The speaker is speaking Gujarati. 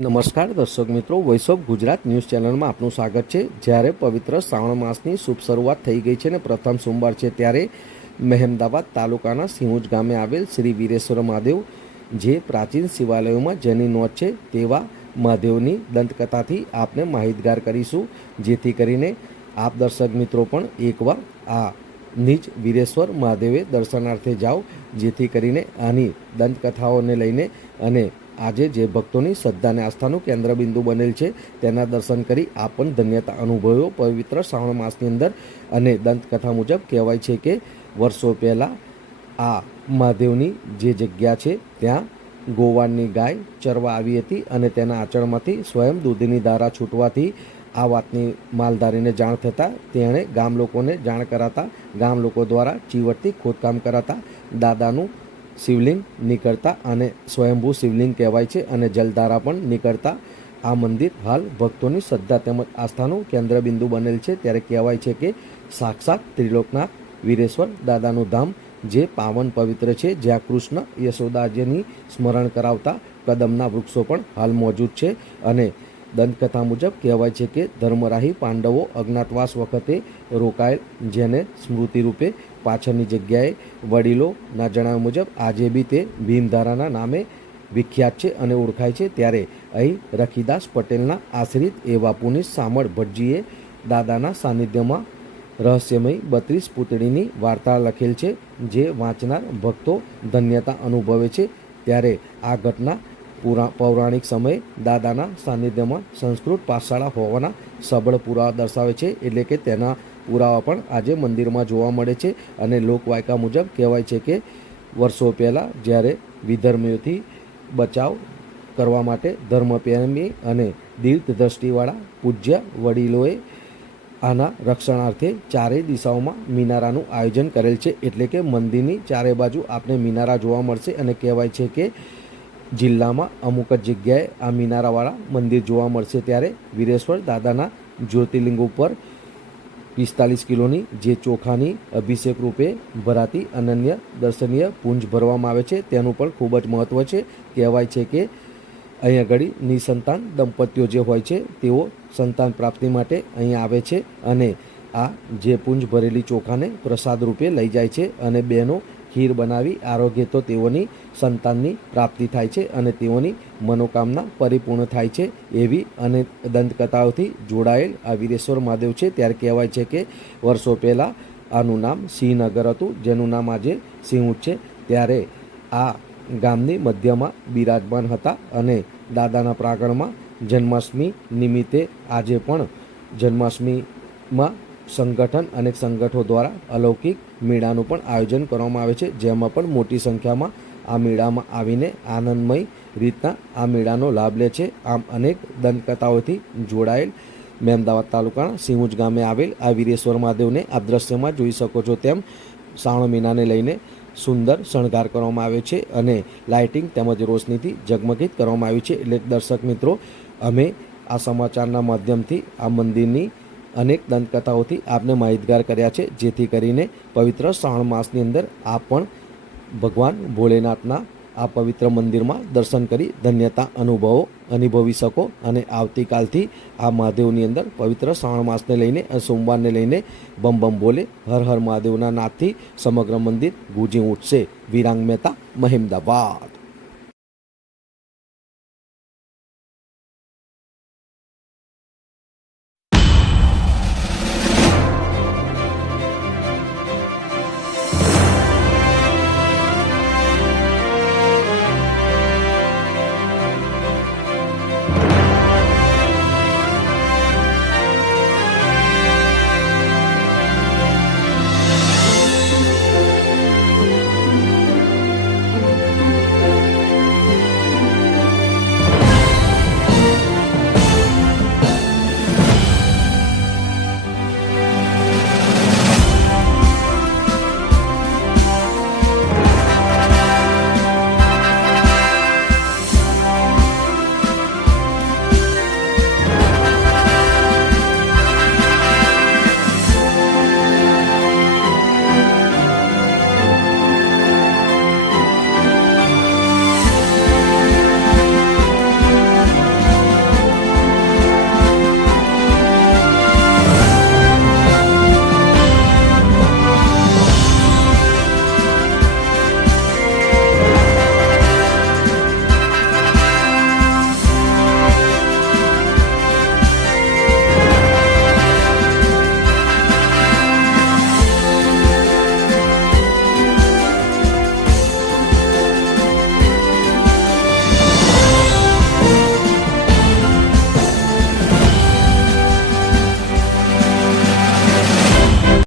નમસ્કાર દર્શક મિત્રો વોઇસ ઓફ ગુજરાત ન્યૂઝ ચેનલમાં આપનું સ્વાગત છે. જ્યારે પવિત્ર શ્રાવણ માસની શુભ શરૂઆત થઈ ગઈ છે અને પ્રથમ સોમવાર છે, ત્યારે મહેમદાવાદ તાલુકાના સિંહુજ ગામે આવેલ શ્રી વીરેશ્વર મહાદેવ, જે પ્રાચીન શિવાલયોમાં જેની નોંધ છે, તેવા મહાદેવની દંતકથાથી આપને માહિતગાર કરીશું. જેથી કરીને આપ દર્શક મિત્રો પણ એકવાર આ નીચ વીરેશ્વર મહાદેવે દર્શનાર્થે જાઓ. જેથી કરીને આની દંતકથાઓને લઈને અને આજે જે ભક્તોની શ્રદ્ધા અને આસ્થાનું કેન્દ્રબિંદુ બનેલ છે, તેના દર્શન કરી આપ પણ ધન્યતા અનુભવ્યો. પવિત્ર શ્રાવણ માસની અંદર અને દંતકથા મુજબ કહેવાય છે કે વર્ષો પહેલાં આ મહાદેવની જે જગ્યા છે, ત્યાં ગોવાળની ગાય ચરવા આવી હતી અને તેના આચરણમાંથી સ્વયં દૂધની ધારા છૂટવાથી આ વાતની માલધારીને જાણ થતાં તેણે ગામ લોકોને જાણ કરાતા, ગામ લોકો દ્વારા ચીવટથી ખોદકામ કરાતા, દાદાનું શિવલિંગ નીકળતા અને સ્વયંભૂ શિવલિંગ કહેવાય છે અને જલધારા પણ નીકળતા. આ મંદિર હાલ ભક્તોની શ્રદ્ધા તેમજ આસ્થાનું કેન્દ્રબિંદુ બનેલ છે. ત્યારે કહેવાય છે કે સાક્ષાત ત્રિલોકનાથ વીરેશ્વર દાદાનું ધામ, જે પાવન પવિત્ર છે, જ્યાં કૃષ્ણ યશોદાજીની સ્મરણ કરાવતા કદમના વૃક્ષો પણ હાલ મોજૂદ છે અને દંતકથા મુજબ કહેવાય છે કે ધર્મરાહી પાંડવો અજ્ઞાતવાસ વખતે રોકાયેલ, જેને સ્મૃતિ રૂપે પાછળની જગ્યાએ વડીલોના જણાવ્યા મુજબ આજે બી તે ભીમધારાના નામે વિખ્યાત છે અને ઓળખાય છે. ત્યારે અહીં રખીદાસ પટેલના આશ્રિત એવા બાપુની સામળ ભટજીએ દાદાના સાનિધ્યમાં રહસ્યમય બત્રીસ પૂતળીની વાર્તા લખેલ છે, જે વાંચનાર ભક્તો ધન્યતા અનુભવે છે. ત્યારે આ ઘટના પુરા, પૌરાણિક સમયે દાદાના સાનિધ્યમાં સંસ્કૃત પાઠશાળા હોવાના સબળ પુરાવા દર્શાવે છે. એટલે કે તેના પુરાવા પણ આજે મંદિરમાં જોવા મળે છે અને લોકવાયકા મુજબ કહેવાય છે કે વર્ષો પહેલાં જ્યારે વિધર્મીઓથી બચાવ કરવા માટે ધર્મપ્રેમી અને દીર્ઘ દ્રષ્ટિવાળા પૂજ્ય વડીલોએ આના રક્ષણાર્થે ચારેય દિશાઓમાં મિનારાનું આયોજન કરેલ છે. એટલે કે મંદિરની ચારે બાજુ આપણે મિનારા જોવા મળશે અને કહેવાય છે કે જિલ્લામાં અમુક જ જગ્યાએ આ મિનારાવાળા મંદિર જોવા મળશે ત્યારે વીરેશ્વર દાદાના જ્યોતિર્લિંગ ઉપર પિસ્તાલીસ કિલોની જે ચોખાની અભિષેક રૂપે ભરાતી અનન્ય દર્શનીય પુંજ ભરવામાં આવે છે, તેનું પણ ખૂબ જ મહત્ત્વ છે. કહેવાય છે કે અહીં આગળ નિસંતાન દંપતીઓ જે હોય છે, તેઓ સંતાન પ્રાપ્તિ માટે અહીં આવે છે અને આ જે પુંજ ભરેલી ચોખાને પ્રસાદ રૂપે લઈ જાય છે અને બહેનો ખીર બનાવી આરોગ્ય તો તેઓની સંતાનની પ્રાપ્તિ થાય છે અને તેઓની મનોકામના પરિપૂર્ણ થાય છે એવી અને દંતકથાઓથી જોડાયેલ આ વીરેશ્વર મહાદેવ છે. ત્યારે કહેવાય છે કે વર્ષો પહેલાં આનું નામ સિંહનગર હતું, જેનું નામ આજે સિંહ છે. ત્યારે આ ગામની મધ્યમાં બિરાજમાન હતા અને દાદાના પ્રાંગણમાં જન્માષ્ટમી નિમિત્તે આજે પણ જન્માષ્ટમીમાં સંગઠન અનેક સંગઠનો દ્વારા અલૌકિક મેળાનું પણ આયોજન કરવામાં આવે છે. જેમાં પણ મોટી સંખ્યામાં આ મેળામાં આવીને આનંદમય રીતના આ મેળાનો લાભ લે છે. આમ અનેક દંતકથાઓથી જોડાયેલ મહેમદાવાદ તાલુકાના સિંહુજ ગામે આવેલ આ વીરેશ્વર મહાદેવને આ દ્રશ્યમાં જોઈ શકો છો તેમ શ્રાવણ મહિનાને લઈને સુંદર શણગાર કરવામાં આવ્યો છે અને લાઇટિંગ તેમજ રોશનીથી ઝગમગીત કરવામાં આવી છે. એટલે દર્શક મિત્રો, અમે આ સમાચારના માધ્યમથી આ મંદિરની અનેક દંતકથાઓથી આપને માહિતગાર કર્યા છે. જેથી કરીને પવિત્ર શ્રાવણ માસની અંદર આપ પણ ભગવાન ભોલેનાથના આ પવિત્ર મંદિરમાં દર્શન કરી ધન્યતા અનુભવો, અનુભવી શકો અને આવતીકાલથી આ મહાદેવની અંદર પવિત્ર શ્રાવણ માસને લઈને સોમવારને લઈને બમ બમ બોલે હર હર મહાદેવના નાથથી સમગ્ર મંદિર ગુંજી ઉઠશે. વિરાંગ મહેતા, મહેમદાવાદ.